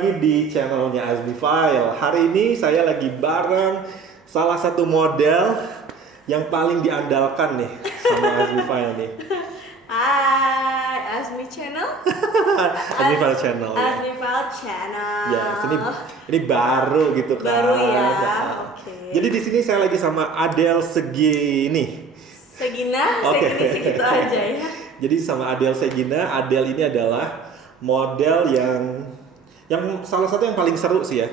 lagi di channelnya Azmi File. Hari ini saya lagi bareng salah satu model yang paling diandalkan nih sama Azmi File nih. Hai, Azmi Channel. Azmi File Channel. Azmi File Channel. Ya, ini baru gitu kan. Baru ya. Oke. Jadi di sini saya lagi sama Adele Segini. Segina, Oke. Segini segitu aja ya. Jadi sama Adele Segina, Adele ini adalah model yang salah satu yang paling seru sih ya.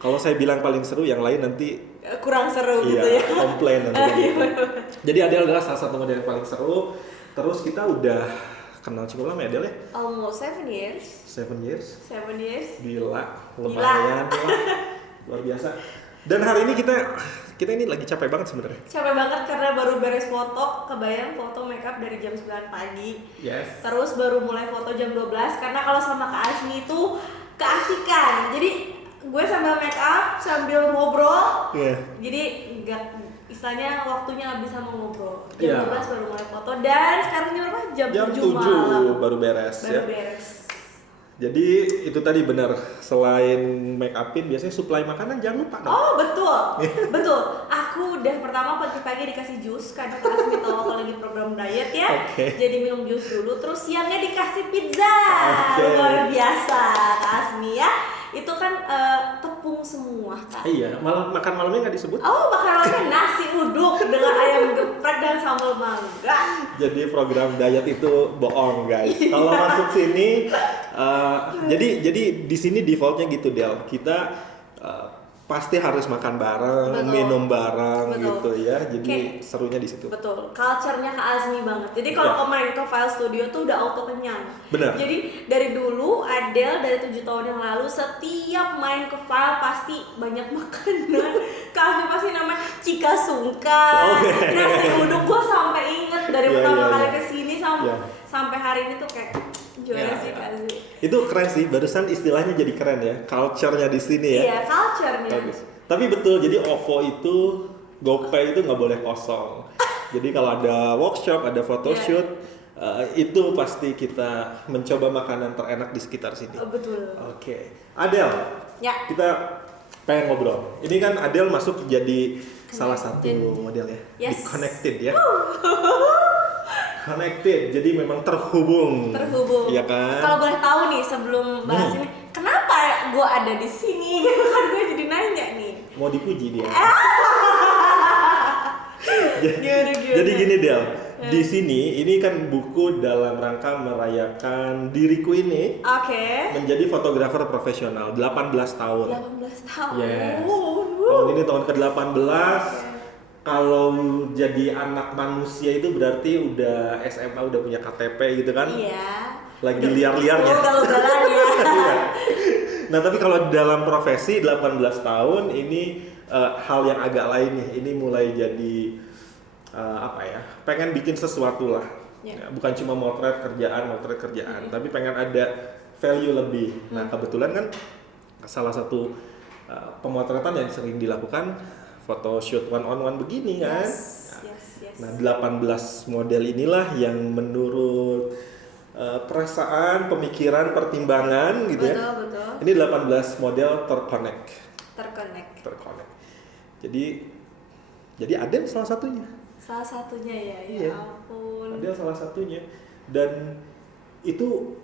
Kalau saya bilang paling seru, yang lain nanti Kurang seru iya, gitu ya. komplain nanti. Jadi Adele adalah salah satu model yang paling seru. Terus kita udah kenal cukup lama ya Adele ya? Almost 7 years. 7 years. 7 years. Gila, lumayan lah. Luar biasa. Dan hari ini kita ini lagi capek banget sebenarnya. Capek banget karena baru beres foto, kebayang foto makeup dari jam 9 pagi. Yes. Terus baru mulai foto jam 12 karena kalau sama Kak Azmi itu keasikan. Jadi gue sambil makeup sambil ngobrol. Iya. Jadi enggak istilahnya waktunya habis sama ngobrol. Iya. Jam 12 baru mulai foto dan sekarang jam berapa? Jam 7 7 malam. baru beres Baru ya. beres. Jadi itu tadi benar, selain make upin biasanya suplai makanan jangan lupa dong. Oh betul, betul. Aku udah pertama pagi-pagi dikasih jus karena Kak Azmi tahu aku lagi program diet ya. Oke. Jadi minum jus dulu, terus siangnya dikasih pizza. Oke. Luar biasa Kak Azmi ya. Itu kan tepung semua Kak. Iya, makan malamnya nggak disebut. Oh makanannya nasi uduk dengan ayam geprek dan sambal mangga. Jadi program diet itu bohong guys. Kalau masuk sini, jadi di sini defaultnya gitu Del. Kita pasti harus makan bareng, Betul. minum bareng Betul. gitu ya. Jadi Oke. serunya di situ. Betul, culture-nya Kak Azmi banget. Jadi kalau Ya. kemarin ke File Studio tuh udah auto kenyang. Benar. Jadi dari dulu Adele dari 7 tahun yang lalu setiap main ke File pasti banyak makanan. Kak Azmi pasti namanya Cika Sungkai, Oke. nasi uduk gua sampai inget dari Ya, pertama ya, kali ya. kesini Ya. sampai hari ini tuh kayak juara Ya, sih ya. Kak Azmi. Itu keren sih, barusan istilahnya jadi keren ya. Culture-nya di sini ya. Iya, culture-nya. Bagus. Tapi betul, jadi OVO itu, GoPay itu nggak boleh kosong. Jadi kalau ada workshop, ada photoshoot, itu pasti kita mencoba makanan terenak di sekitar sini. Oh, betul. Oke, Adele, Ya. kita pengen ngobrol. Ini kan Adele masuk jadi salah satu Connected. model ya, di Yes. Connected ya. Connected, jadi memang terhubung. Terhubung. Iya kan? Kalau boleh tahu nih sebelum bahas ini, kenapa gue ada di sini? Kan gue jadi nanya nih. Mau dipuji dia. Gimana? Jadi gini Del, di sini ini kan buku dalam rangka merayakan diriku ini Oke. menjadi fotografer profesional 18 tahun. 18 tahun. Yes. Wow. Tahun ini tahun ke-18. Kalau jadi anak manusia itu berarti udah SMA, udah punya KTP gitu kan? Iya. Lagi liar-liarnya. Ugal-ugalan ya. Iya. Nah, tapi kalau dalam profesi 18 tahun ini hal yang agak lain nih. Ini mulai jadi apa ya? Pengen bikin sesuatu lah. Ya. Ya, bukan cuma motret kerjaan, tapi pengen ada value lebih. Nah, kebetulan kan salah satu pemotretan yang sering dilakukan photoshoot one on one begini kan. Yes. Nah, 18 model inilah yang menurut perasaan, pemikiran, pertimbangan gitu ya. Betul. Ini 18 model terconnect. Jadi Adele salah satunya. Salah satunya ya. Ya Iya. ampun. Adele salah satunya. Dan itu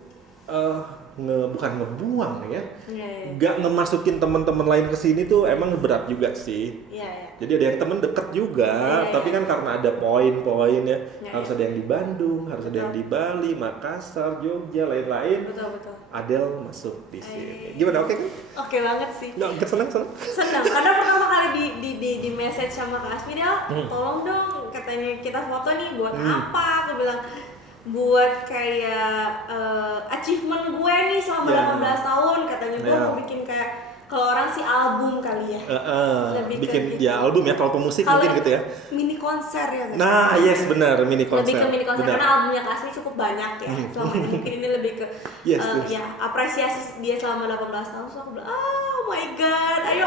bukan ngebuang ya. Iya. Gak ngemasukin teman-teman lain ke sini tuh emang berat juga sih. Iya. Jadi ada yang temen deket juga, Iya, tapi kan karena ada poin-poin ya, Iya, harus iya. ada yang di Bandung, harus ada yang di Bali, Makassar, Jogja, lain-lain. Betul. Adele masuk di sini. Iya. Gimana, oke kan? Oke banget sih. Nggak seneng? Senang karena pertama kali di message sama Kak Asmi dia, Hmm. tolong dong katanya kita foto nih buat apa? Aku bilang buat kayak achievement gue nih selama Ya. 18 tahun katanya gue Ya. mau bikin kayak kalau orang sih album kali ya. Lebih ke Bikin gitu. ya album ya, kalau pemusik Kalau mungkin gitu ya. mini konser ya kan? Nah, yes benar, mini konser. Lebih ke mini konser Benar. karena albumnya Kak Asmi cukup banyak ya. Selama ini mungkin ini lebih ke Yes, ya apresiasi dia selama 18 tahun. So aku bilang, oh my god, ayo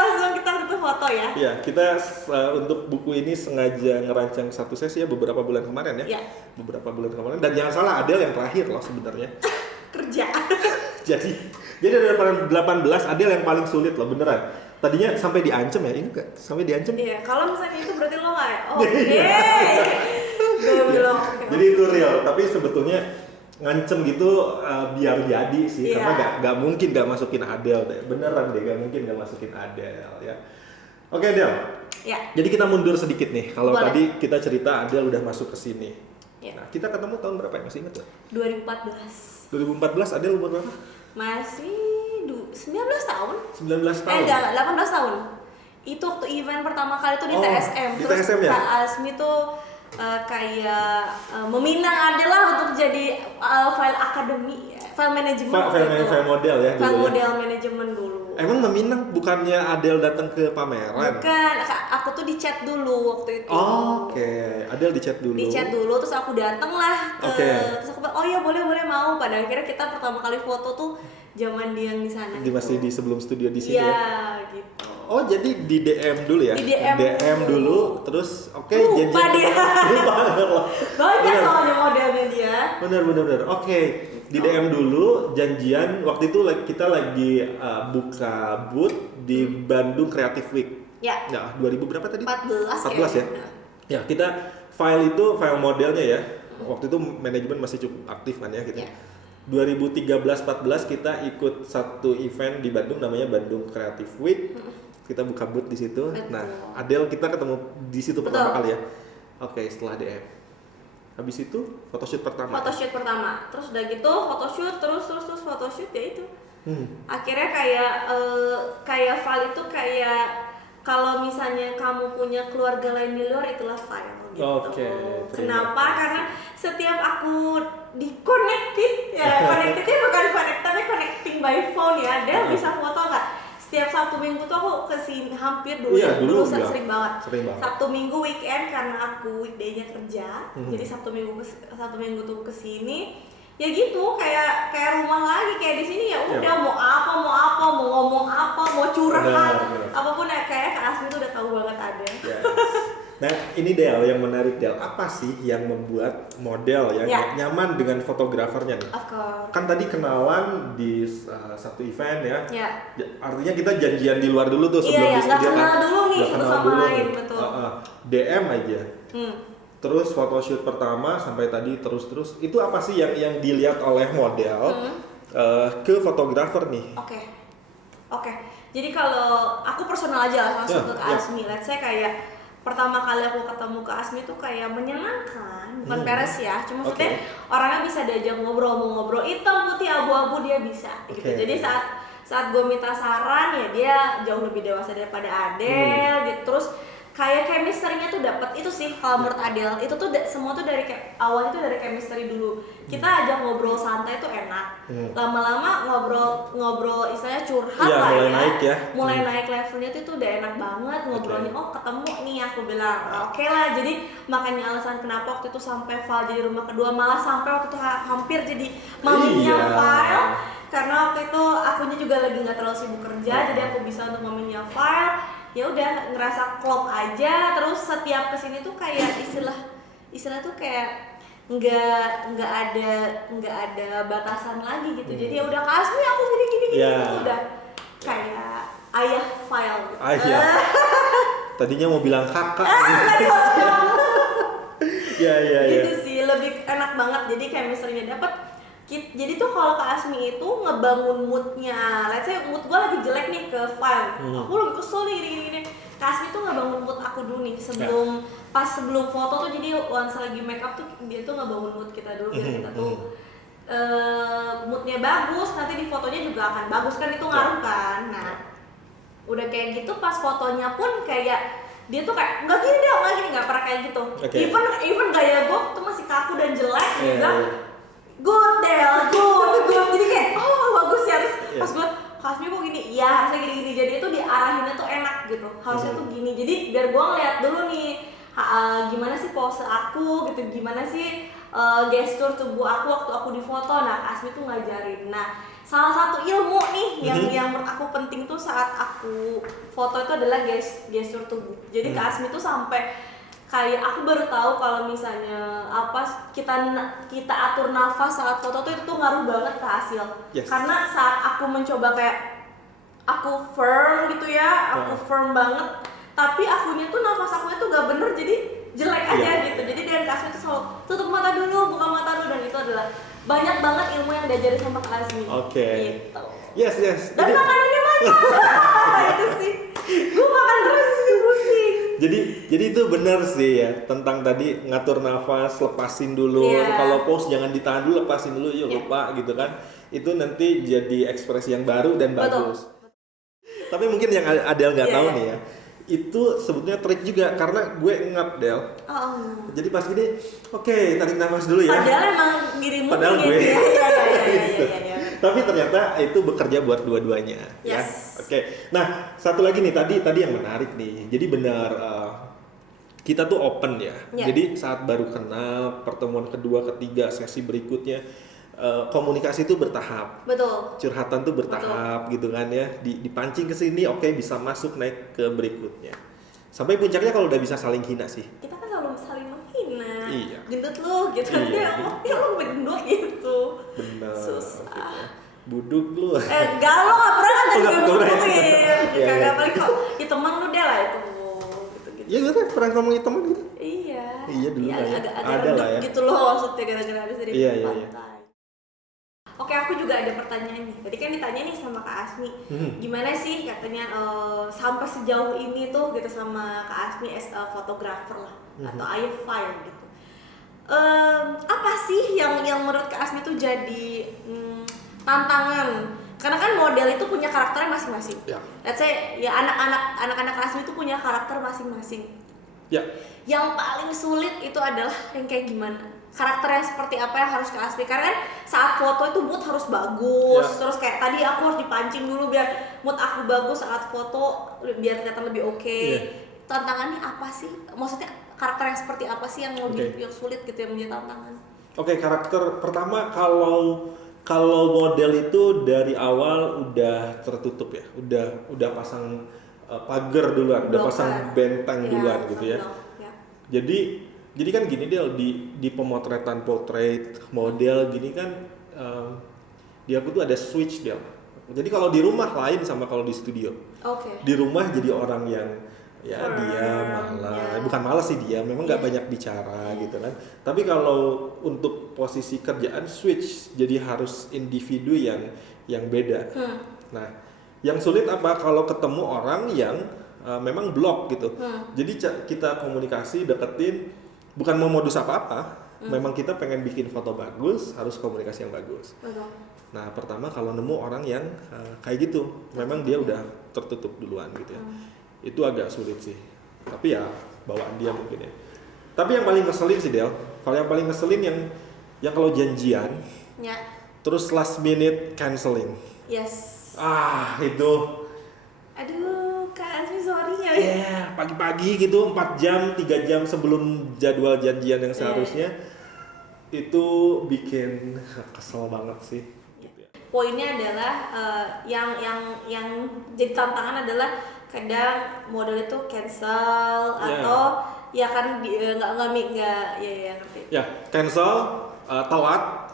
langsung kita foto ya. Ya, kita untuk buku ini sengaja ngerancang satu sesi ya beberapa bulan kemarin ya. Iya. Beberapa bulan kemarin, dan jangan salah Adele yang terakhir loh sebenarnya. Kerja. jadi dari 18 Adele yang paling sulit loh beneran. Tadinya sampai diancam ya, ini enggak sampai diancam. Iya, kalau misalnya itu berarti lo nggak ya? Oke. Gue bilang. Jadi itu real, tapi sebetulnya ngancem gitu biar jadi sih, Iya. karena nggak mungkin nggak masukin Adele deh, beneran deh nggak mungkin nggak masukin Adele ya. Oke Del, Ya. jadi kita mundur sedikit nih, kalau Boleh. tadi kita cerita Adele udah masuk ke sini. Ya. Nah kita ketemu tahun berapa ya, masih ingat nggak? 2014. 2014 Adele umur berapa? Masih 19 tahun? 19 tahun. Enggak, 18 tahun. Itu waktu event pertama kali itu di Oh, TSM. di Terus TSM ya? Kak Asmi tuh kayak meminang Adele untuk jadi file akademi, file manajemen waktu itu. File model ya dulu File ya? model manajemen dulu. Emang meminang bukannya Adele datang ke pameran? Bukan, aku tuh di chat dulu waktu itu. Oke, Adele di chat dulu. Di chat dulu, terus aku dateng lah ke, Oke. terus aku bilang, oh iya boleh mau. Pada akhirnya kita pertama kali foto tuh zaman dia yang di sana. Masih di sebelum studio di sini Iya, ya? gitu. Oh jadi di DM dulu ya? Di DM dulu, terus oke Lupa dia. Lupa Banyak Bener. soalnya modelnya dia. Bener. Oke, di DM dulu janjian waktu itu kita lagi buka booth di Bandung Creative Week. Ya. Ya, 2000 berapa tadi? 14 ya? Ya, kita file modelnya ya. Waktu itu manajemen masih cukup aktif kan ya kita. Ya. 2013-14 kita ikut satu event di Bandung namanya Bandung Creative Week. Kita buka booth di situ. Betul. Nah, Adele kita ketemu di situ Betul. pertama kali ya. Oke, setelah DM. Habis itu photoshoot pertama. Photoshoot pertama. Terus udah gitu photoshoot terus photoshoot ya itu. Akhirnya kayak file itu kayak kalau misalnya kamu punya keluarga lain di luar itulah file gitu. Oke, Kenapa? Karena setiap aku di-connected ya, connectednya bukan connect tapi connecting by phone ya. Dia bisa foto nggak? Setiap Sabtu Minggu tuh aku kesini hampir dulu Iya, dulu iya. sering banget. Sering banget. Sabtu Minggu weekend karena aku weekday-nya kerja. Jadi Sabtu Minggu tuh kesini. Ya gitu, kayak rumah lagi kayak di sini ya udah Iya. mau ngomong apa, mau curhat, Benar. apapun ya kayak Kak Asmi tuh udah tahu banget ada. Yes. Nah, ini Del yang menarik Del. Apa sih yang membuat model Ya. nyaman dengan fotografernya nih? Of course. Kan tadi kenalan di satu event ya. Ya. Artinya kita janjian di luar dulu tuh sebelum Iya, di nggak studio kenal kan. dulu nih Nggak satu kenal sama dulu lain, nih. betul. DM aja. Hmm. Terus photoshoot pertama sampai tadi terus. Itu apa sih yang dilihat oleh model ke fotografer nih? Oke. Jadi kalau aku personal aja lah langsung Ya, ke Kak Asmi. Let's say kayak pertama kali aku ketemu Kak Asmi tuh kayak menyenangkan, bukan beres ya. Cuma maksudnya orangnya bisa diajak ngobrol, mau ngobrol hitam, putih, abu-abu dia bisa gitu. Oke. Jadi saat gue minta saran ya dia jauh lebih dewasa daripada Adele gitu. Terus kayak chemistry-nya tuh dapat itu sih kalau menurut Adele. Itu tuh semua tuh dari awalnya tuh dari chemistry dulu. Kita ajak ngobrol santai tuh enak. Lama-lama ngobrol istilahnya curhat Iya, lah mulai ya. naik ya. Mulai naik levelnya tuh udah enak banget ngobrolnya. Oh, ketemu nih aku bilang. Oke lah. Jadi makanya alasan kenapa waktu itu sampai file jadi rumah kedua, malah sampai waktu itu hampir jadi maminya Iya. file. Karena waktu itu akunya juga lagi nggak terlalu sibuk kerja, jadi aku bisa untuk maminya file. Ya udah ngerasa klop aja. Terus setiap kesini tuh kayak istilah tuh kayak nggak ada batasan lagi gitu. Jadi ya udah Kak Asmi aku gini Ya. gitu udah kayak ayah file gitu. Ayah. Tadinya mau bilang kakak. Ya. Gitu sih, lebih enak banget. Jadi chemistry-nya dapet. Jadi tuh kalau Kak Asmi itu ngebangun moodnya, let's say mood gue lagi jelek nih ke file, aku lagi kesel nih gini. Kak Asmi tuh ngebangun mood aku dulu nih sebelum foto tuh. Jadi once lagi make up tuh dia tuh ngebangun mood kita dulu biar kita tuh moodnya bagus, nanti di fotonya juga akan bagus kan, itu ngaruh kan. Nah udah kayak gitu pas fotonya pun kayak dia tuh kayak nggak gini nggak pernah kayak gitu. Okay. Even gaya gue tuh masih kaku dan jelek, dia Yeah, bilang good Del, good. Jadi kayak bagus ya. Terus pas gue Kasmi kok gini, iya harusnya gini. Jadi itu diarahinnya tuh enak gitu, harusnya tuh gini. Jadi biar gue ngeliat dulu nih gimana sih pose aku gitu, gimana sih gestur tubuh aku waktu aku di foto. Nah Kasmi tuh ngajarin. Nah salah satu ilmu nih yang menurut aku penting tuh saat aku foto itu adalah gestur tubuh. Jadi Kak Asmi tuh sampai kayak aku baru tahu kalau misalnya apa kita atur nafas saat foto tuh itu tuh ngaruh banget ke hasil. Yes. Karena saat aku mencoba kayak aku firm gitu ya, aku firm banget, tapi akunya tuh nafas akunya tuh gak bener, jadi jelek aja gitu. Jadi dengan Kak Asmi tuh selalu tutup mata dulu, buka mata dulu, dan itu adalah banyak banget ilmu yang diajarin sama Kak Asmi. Oke. Gitu. Yes. Dan makanannya banyak. Itu sih. Gue makan terus di sini pusing. Jadi itu benar sih ya, tentang tadi ngatur nafas, lepasin dulu. Iya. Kalau pose jangan ditahan dulu, lepasin dulu, yuk lupa gitu kan. Itu nanti jadi ekspresi yang baru dan bagus. Tapi mungkin yang Adel nggak tahu nih ya, itu sebetulnya trik juga karena gue ngap Del. Jadi pas gini, oke, tarik nafas dulu ya. Padahal emang ngirimu. Padahal gue. Iya. Tapi ternyata itu bekerja buat dua-duanya. Yes. Ya. Oke. Nah, satu lagi nih tadi yang menarik nih. Jadi benar kita tuh open ya. Jadi saat baru kenal, pertemuan kedua, ketiga, sesi berikutnya, komunikasi itu bertahap. Betul. Curhatan tuh bertahap. Betul. Gitu kan ya. Dipancing ke sini, oke, bisa masuk naik ke berikutnya. Sampai puncaknya kalau udah bisa saling hina sih. Kita kan selalu saling menghina. Iya. Gendut lu gitu. Iya. Ya lu gendut gitu. Benar. Susah. Buduk lu. Enggak, lo gak pernah ada gue budukin. Iya. Kagak paling kok. Ya temen lu deh lah itu. Gitu-gitu. Iya, gue kan pernah ngomongin temen gitu. Iya. Iya dulu lah ya. Agak Ada lah ya. gitu loh maksudnya gara-gara habis dari pantai. Oke, aku juga ada pertanyaan nih. Tadi kan ditanya nih sama Kak Asmi, gimana sih katanya sampai sejauh ini tuh gitu sama Kak Asmi as a photographer lah, atau Ayo Fire gitu. Apa sih yang menurut Kak Asmi tuh jadi tantangan? Karena kan model itu punya karakternya masing-masing. Ya. Let's say ya anak-anak Kak Asmi itu punya karakter masing-masing. Ya. Yang paling sulit itu adalah yang kayak gimana? Karakter yang seperti apa yang harus Kak Asmi? Karena kan saat foto itu mood harus bagus, terus kayak tadi aku harus dipancing dulu biar mood aku bagus saat foto, biar kelihatan lebih oke. Tantangannya apa sih? Maksudnya karakter yang seperti apa sih yang lebih yang sulit gitu yang menjadi tantangan? Oke, karakter pertama kalau model itu dari awal udah tertutup ya, udah pasang pagar duluan, udah pasang benteng duluan gitu ya. Jadi kan gini Del, di pemotretan portrait model gini kan di aku tuh ada switch Del. Jadi kalau di rumah lain sama kalau di studio. Di rumah jadi orang yang ya diam, bukan malas sih dia, memang nggak banyak bicara gitu kan. Tapi kalau untuk posisi kerjaan switch, jadi harus individu yang beda. Nah, yang sulit apa kalau ketemu orang yang memang blok gitu. Jadi kita komunikasi, deketin. Bukan mau modus apa-apa, memang kita pengen bikin foto bagus, harus komunikasi yang bagus. Nah, pertama kalau nemu orang yang kayak gitu, memang dia udah tertutup duluan gitu ya. Itu agak sulit sih. Tapi ya bawaan dia mungkin ya. Tapi yang paling ngeselin sih Del, kalau yang paling ngeselin yang kalau janjian, terus last minute canceling. Itu. Aduh, Kak Asmi sorry ya. Pagi-pagi gitu 4 jam, 3 jam sebelum jadwal janjian yang seharusnya. Itu bikin kesel banget sih. Gitu ya. Poinnya adalah yang jadi tantangan adalah kadang model itu cancel atau ya kan nggak ngerti. Ya, cancel, telat.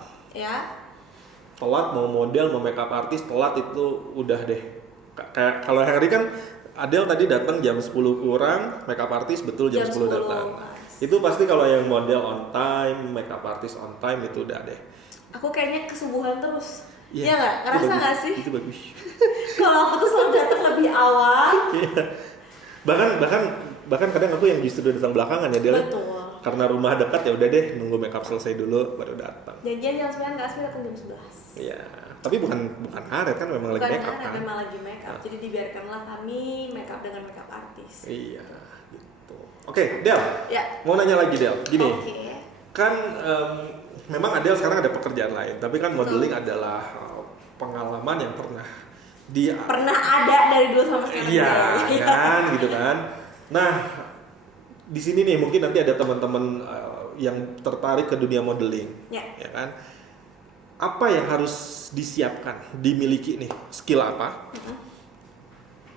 Telat mau model, mau makeup artist, telat itu udah deh. Kayak kalau Harry kan Adel tadi datang jam 10 kurang, makeup artist betul jam 10 datang. Itu pasti kalau yang model on time, makeup artist on time itu udah deh. Aku kayaknya kesubuhan terus. Iya nggak? Ngerasa nggak sih? Itu bagus. Kalau aku tuh selalu datang lebih awal. Bahkan kadang aku yang justru datang belakangan ya Del. Betul. Karena rumah dekat ya udah deh nunggu makeup selesai dulu baru datang. Janjian jam 9, Kak Asmi datang jam 11. Iya. Tapi bukan ngaret kan, memang lagi makeup kan. Memang lagi makeup. Jadi dibiarkanlah kami makeup dengan makeup artis. Iya, gitu. Oke, Del. Mau nanya lagi Del. Gini. Kan memang Adel sekarang ada pekerjaan lain, tapi kan modeling adalah pengalaman yang pernah ada dari dulu sampai sekarang. Iya, kan gitu kan. Nah, di sini nih mungkin nanti ada teman-teman yang tertarik ke dunia modeling. Ya kan? Apa yang harus disiapkan, dimiliki nih, skill apa?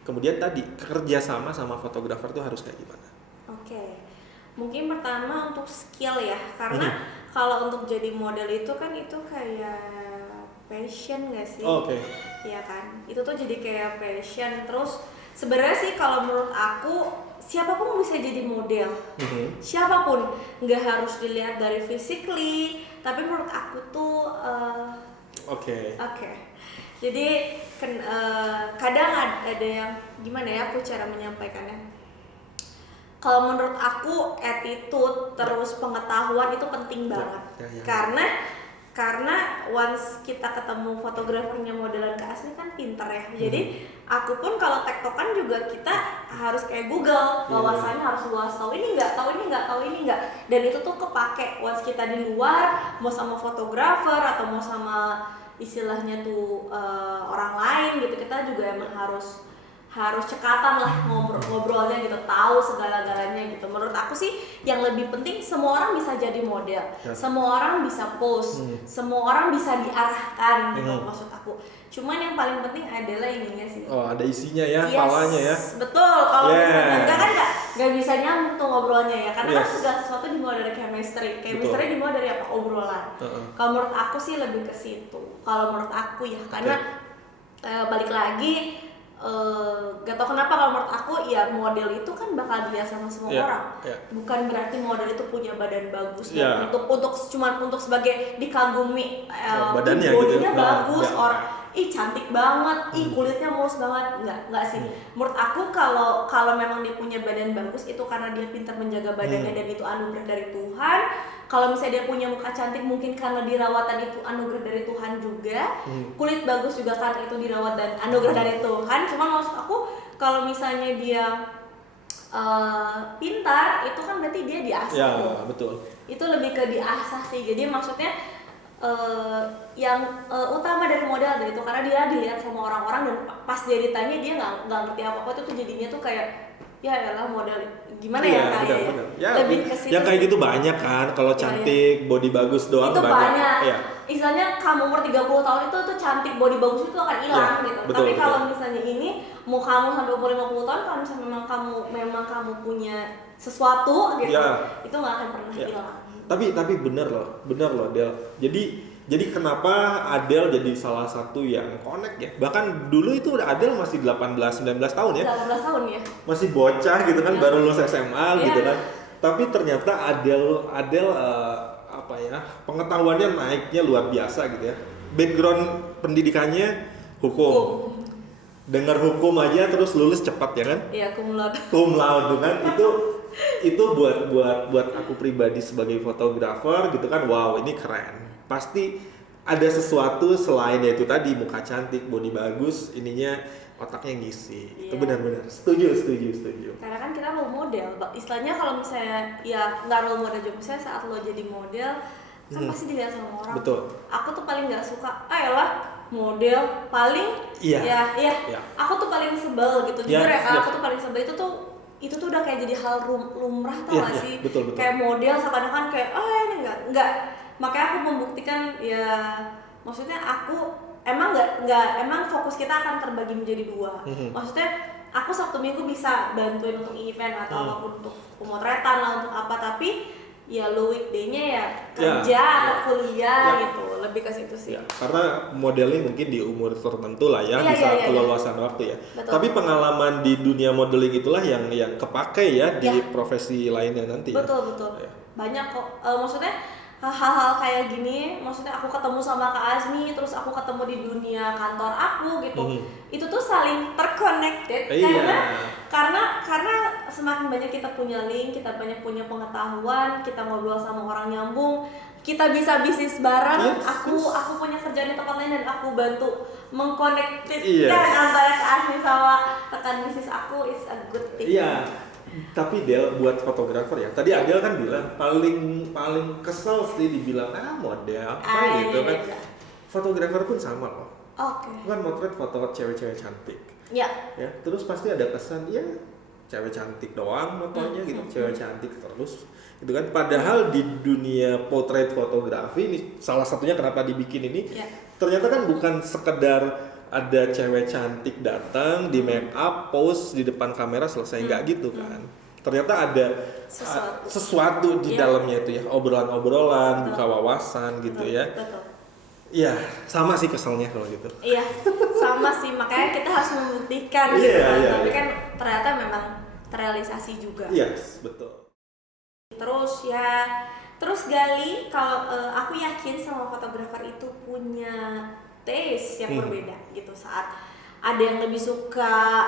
Kemudian tadi kerja sama fotografer tuh harus kayak gimana? Mungkin pertama untuk skill ya, karena kalau untuk jadi model itu kan itu kayak passion gak sih? Oh, oke. Iya kan, itu tuh jadi kayak passion. Terus sebenarnya sih kalau menurut aku siapapun bisa jadi model, siapapun, nggak harus dilihat dari physically. Tapi menurut aku tuh Oke. jadi kadang ada yang gimana ya aku cara menyampaikannya. Kalau menurut aku attitude terus pengetahuan itu penting banget. Ya. Karena once kita ketemu fotografernya modelan Kak Asmi kan pinter ya. Jadi aku pun kalau tektokan juga kita harus kayak Google, wawasannya harus luas, tahu ini nggak, tahu ini nggak. Dan itu tuh kepake once kita di luar, mau sama fotografer atau mau sama istilahnya tuh orang lain gitu, kita juga emang harus cekatan lah ngobrolnya gitu, tahu segala-galanya gitu. Menurut aku sih yang lebih penting semua orang bisa jadi model, semua orang bisa pose, semua orang bisa diarahkan gitu maksud aku. Cuman yang paling penting adalah ininya sih. Oh, ada isinya ya, palanya ya. Betul, kalau misalnya enggak kan nggak bisa nyambung tuh ngobrolnya ya, karena kan segala sesuatu dimulai dari chemistry. Chemistry dimulai dari apa? Obrolan. Kalau menurut aku sih lebih ke situ. Kalau menurut aku ya, karena balik lagi gak tau kenapa kalau menurut aku ya model itu kan bakal dilihat sama semua orang. Bukan berarti model itu punya badan bagus dan untuk sebagai dikagumi badannya bodinya gitu. bagus, orang cantik banget, kulitnya mulus banget. Enggak sih. Menurut aku kalau memang dia punya badan bagus itu karena dia pintar menjaga badannya dan itu anugerah dari Tuhan. Kalau misalnya dia punya muka cantik mungkin karena dirawatan itu anugerah dari Tuhan juga. Kulit bagus juga karena itu dirawat dan anugerah dari Tuhan. Cuma maksud aku kalau misalnya dia pintar itu kan berarti dia diasah. Ya, betul. Itu lebih ke diasah sih. Jadi maksudnya yang utama dari model dari itu karena dia dilihat sama orang-orang dan pas dia ditanya dia nggak ngerti apa-apa tuh jadinya tuh kayak ya elah model gimana kayak ya, lebih ke situ. Yang kayak gitu banyak kan, kalau cantik, body bagus doang itu banyak. Ya. Istilahnya kamu umur 30 tahun itu tuh cantik, body bagus itu akan hilang gitu. Betul, tapi kalau misalnya ini mau kamu sampai umur 50 tahun kalau misalnya memang kamu punya sesuatu gitu, itu nggak akan pernah hilang. Tapi bener loh Del. Jadi kenapa Adele jadi salah satu yang connect ya? Bahkan dulu itu Adele masih 18-19 tahun ya. 18 tahun ya. Masih bocah gitu kan, baru lulus SMA gitu kan. Tapi ternyata Adele pengetahuannya naiknya luar biasa gitu ya. Background pendidikannya hukum. Dengar hukum aja terus lulus cepat ya kan? Iya, cum laude kan itu buat aku pribadi sebagai fotografer gitu kan, wow ini keren. Pasti ada sesuatu selain yaitu tadi muka cantik, body bagus, ininya otaknya ngisi. Itu benar-benar setuju. Karena kan kita role model, istilahnya kalau misalnya ya nggak role model juga, misalnya saat lo jadi model kan pasti dilihat sama orang. Betul. Aku tuh paling nggak suka, model paling ya. Aku tuh paling sebel gitu. Jujur aku tuh paling sebel itu tuh udah kayak jadi hal lumrah tau gak sih? Betul. Kayak model seakan-akan kayak ini enggak. Makanya aku membuktikan ya, maksudnya aku emang fokus kita akan terbagi menjadi dua. Maksudnya aku Sabtu Minggu bisa bantuin untuk event atau apapun untuk pemotretan lah untuk apa, tapi ya lo weekday-nya ya kerja atau kuliah gitu, lebih ke situ sih. Karena modeling mungkin di umur tertentu lah ya, bisa keluasan waktu ya. Betul. Tapi pengalaman di dunia modeling itulah yang kepake ya di profesi lainnya nanti. Betul. Banyak kok. Maksudnya hal-hal kayak gini, maksudnya aku ketemu sama Kak Azmi, terus aku ketemu di dunia kantor aku gitu, itu tuh saling terconnected karena semakin banyak kita punya link, kita banyak punya pengetahuan, kita ngobrol sama orang nyambung, kita bisa bisnis bareng. Aku punya kerjaan di tempat lain dan aku bantu mengkonektifkan antara Kak Azmi sama rekan bisnis aku, is a good thing. Tapi Del, buat fotografer ya, tadi Adele kan bilang paling kesel sih dibilang model gitu kan. Fotografer pun sama loh. Kan motret foto cewek-cewek cantik. Ya, terus pasti ada kesan cewek cantik doang fotonya gitu, cewek cantik terus gitu kan. Padahal di dunia potret fotografi ini salah satunya kenapa dibikin ini, ternyata kan bukan sekedar ada cewek cantik datang di make up, pose di depan kamera selesai, nggak gitu kan. ternyata ada sesuatu di dalamnya itu ya, obrolan-obrolan, buka wawasan gitu ya. Betul. Iya, sama sih keselnya kalau gitu. Iya, sama sih, makanya kita harus membuktikan Iya, gitu kan. iya, Tapi iya. kan ternyata memang terrealisasi juga. Yes, betul. Terus Gali, kalau aku yakin semua fotografer itu punya taste yang berbeda gitu. Saat ada yang lebih suka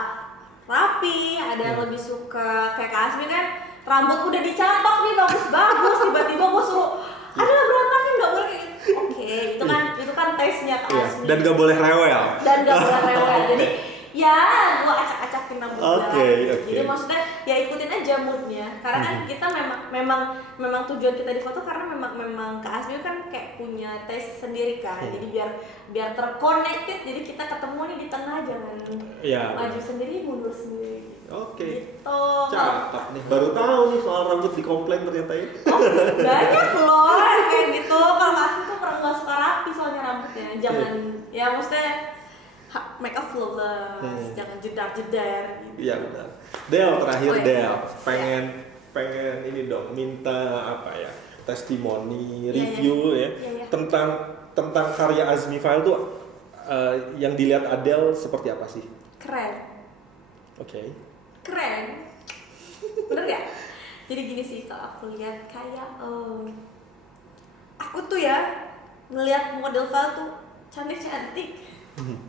rapi, ada yang lebih suka kayak Kak Asmi kan rambut udah dicatok nih bagus-bagus, tiba-tiba gue suruh ada berantakan nggak boleh kayak gitu. Oke, itu kan taste-nya Kak Iya, Asmi. dan gak boleh rewel. Jadi ya gue acak-acakin rambut Oke. Jadi maksudnya ya ikutin aja moodnya, karena kan kita memang tujuan kita di foto karena memang Kak Asmi kan kayak punya taste sendiri kan. Jadi biar terconnected, jadi kita ketemu nih di tengah, jangan maju sendiri mundur sendiri. Oke. Gitu. Cakep nih, baru tahu nih soal rambut dikomplain ternyata ya. Banyak loh yang kayak gitu. Kalau Kak Asmi tuh pernah nggak suka rapi soalnya rambutnya, jangan ya maksudnya make a flawless, jangan jedar-jedar gitu. Iya benar. Del terakhir iya. Del, pengen ini dong, minta apa ya, testimoni, review ya, tentang karya Azmi File tuh yang dilihat Adele seperti apa sih? Keren. Oke. Keren. Bener gak? Jadi gini sih, kalau aku lihat kayak aku tuh ya ngelihat model File tuh cantik-cantik,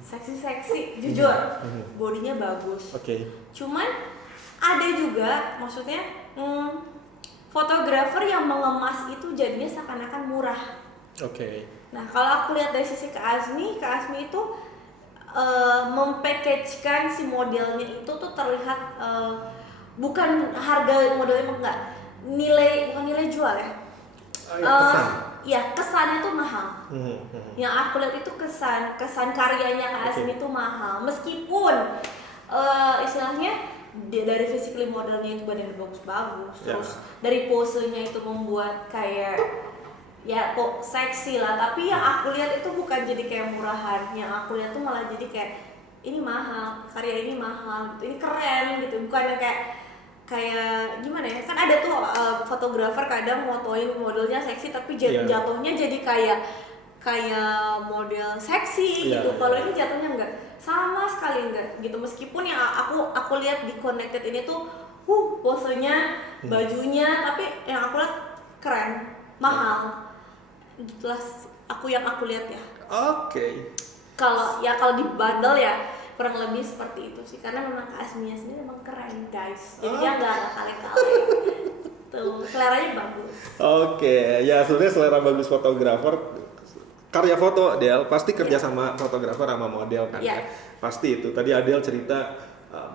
seksi-seksi, jujur, bodinya bagus. Oke. Cuman ada juga, maksudnya fotografer yang mengemas itu jadinya seakan-akan murah. Oke. Nah, kalau aku lihat dari sisi Kak Azmi itu mempackagekan si modelnya itu tuh terlihat bukan harga modelnya enggak, bukan nilai jual ya. Kesan. Ya, kesannya tuh mahal. Yang aku lihat itu kesan karyanya Kak Azmi itu mahal. Meskipun istilahnya dari physically modelnya itu badannya bagus-bagus, terus dari posenya itu membuat kayak ya kok seksi lah, tapi yang aku lihat itu bukan jadi kayak murahan. Yang aku lihat tuh malah jadi kayak ini mahal, karya ini mahal, ini keren gitu, bukan yang kayak gimana ya, kan ada tuh fotografer kadang motoin modelnya seksi tapi jatuhnya jadi kayak model seksi gitu. Kalau ini jatuhnya enggak, sama sekali enggak gitu. Meskipun yang aku lihat di Connected ini tuh posenya, bajunya, tapi yang aku lihat keren, mahal. Gitulah yang aku lihat ya. Oke. Kalau di bundle ya kurang lebih seperti itu sih, karena memang Kak Asminya sendiri memang keren guys, jadi dia nggak kali-kali tuh, seleranya bagus. Oke, ya sebenarnya selera bagus fotografer, karya foto Del pasti kerja sama fotografer sama model kan ya. Pasti itu. Tadi Adele cerita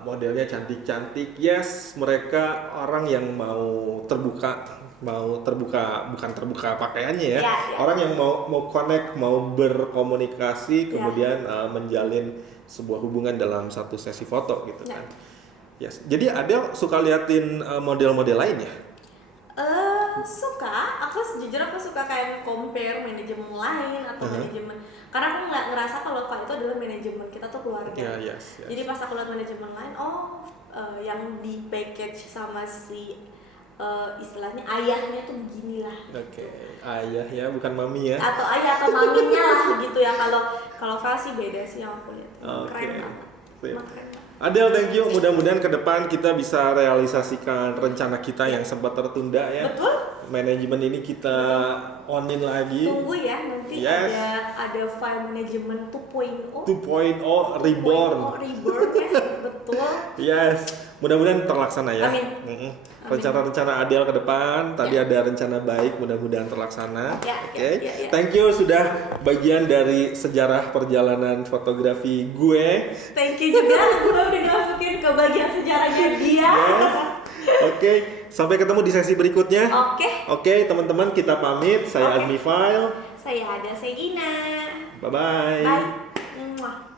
modelnya cantik-cantik, yes, mereka orang yang mau terbuka bukan terbuka pakaiannya ya, orang yang mau connect, mau berkomunikasi, kemudian menjalin sebuah hubungan dalam satu sesi foto gitu kan. Yes. Jadi Adele suka liatin model-model lain ya? Suka. Jujur aku suka kayak compare manajemen lain atau manajemen, karena aku nggak ngerasa kalau itu adalah manajemen, kita tuh keluarga. Yes. Jadi pas aku lihat manajemen lain, yang di package sama si istilahnya ayahnya tuh beginilah. Oke. Ayah ya, bukan mami ya. Atau ayah atau maminya lah gitu ya. Kalau Val sih beda sih yang aku lihat. Keren banget. Keren. Adele, thank you. Mudah-mudahan ke depan kita bisa realisasikan rencana kita yang sempat tertunda ya. Betul. Manajemen ini kita onin lagi. Tunggu ya, nanti ada file manajemen 2.0. 2.0 reborn. Reborn ya, betul. Yes, mudah-mudahan terlaksana ya. Amin. Rencana-rencana Adele ke depan, tadi ada rencana baik, mudah-mudahan terlaksana. Oke. Ya. Thank you sudah bagian dari sejarah perjalanan fotografi gue. Thank you juga udah dimasukin ke bagian sejarahnya dia. Yes. Oke, sampai ketemu di sesi berikutnya. Oke, teman-teman, kita pamit. Saya Azmi File. Saya Ada Segina. Bye-bye. Bye.